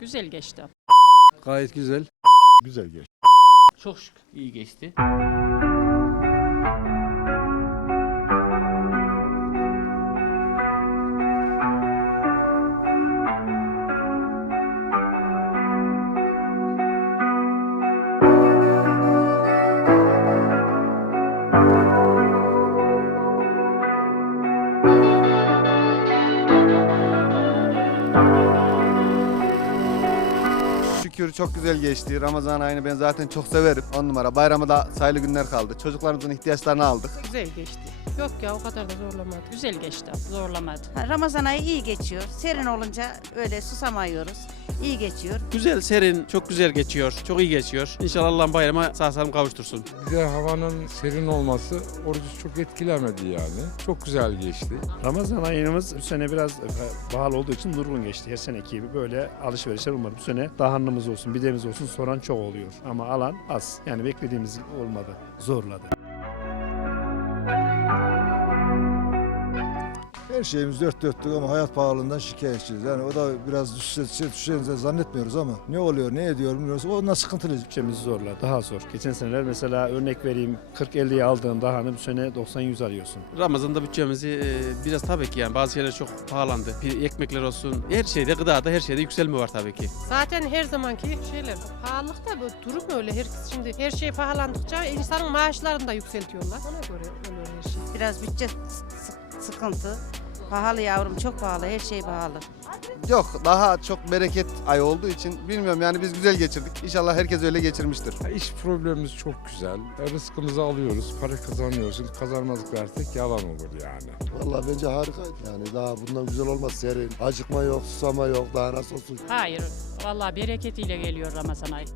Güzel geçti. Gayet güzel. Güzel geçti. Çok şükür iyi geçti. Şükür çok güzel geçti. Ramazan ayını ben zaten çok severim. On numara. Bayramı da sayılı günler kaldı. Çocuklarımızın ihtiyaçlarını aldık. Güzel geçti. Yok ya o kadar da zorlamadı. Güzel geçti. Zorlamadı. Ramazan ayı iyi geçiyor. Serin olunca öyle susamıyoruz. İyi geçiyor. Güzel, serin, çok güzel geçiyor. Çok iyi geçiyor. İnşallah Allah'ın bayrama sağ salim kavuştursun. Bize havanın serin olması orucu çok etkilemedi yani. Çok güzel geçti. Ramazan ayımız bu sene biraz pahalı olduğu için durgun geçti. Her seneki gibi böyle alışverişler olmadı. Bu sene dahanımız olsun, bidemiz olsun soran çok oluyor. Ama alan az. Yani beklediğimiz olmadı. Zorladı. Her şeyimiz dört dörtlük ama hayat pahalılığından şikayetçiyiz. Yani o da biraz düşse, düşeceğimizi zannetmiyoruz ama ne oluyor, ne ediyor bilmiyoruz. Ondan sıkıntılı. Bütçemiz zorla, daha zor. Geçen seneler mesela örnek vereyim 40-50'ye aldığın dahanı bu sene 90-100 alıyorsun. Ramazan'da bütçemizi e, biraz tabii ki yani bazı şeyler çok pahalandı. Bir ekmekler olsun, her şeyde, gıdada her şeyde yükselme var tabii ki. Zaten her zamanki şeyler pahalılık da bu durum öyle. Her, şimdi her şey pahalandıkça insanın maaşlarını da yükseltiyorlar. Ona göre oluyor her şey. Biraz bütçe sı- sıkıntı. Pahalı yavrum çok pahalı. Her şey pahalı. Yok daha çok bereket ay olduğu için bilmiyorum yani biz güzel geçirdik. İnşallah herkes öyle geçirmiştir. İş problemimiz çok güzel. Rızkımızı alıyoruz, para kazanıyoruz. Şimdi kazanmazlık versek yalan olur yani. Vallahi bence harika. Yani daha bundan güzel olmaz serin. Acıkma yok, susama yok. Daha nasıl olsun? Hayır. Vallahi bereketiyle geliyor Ramazan ayı.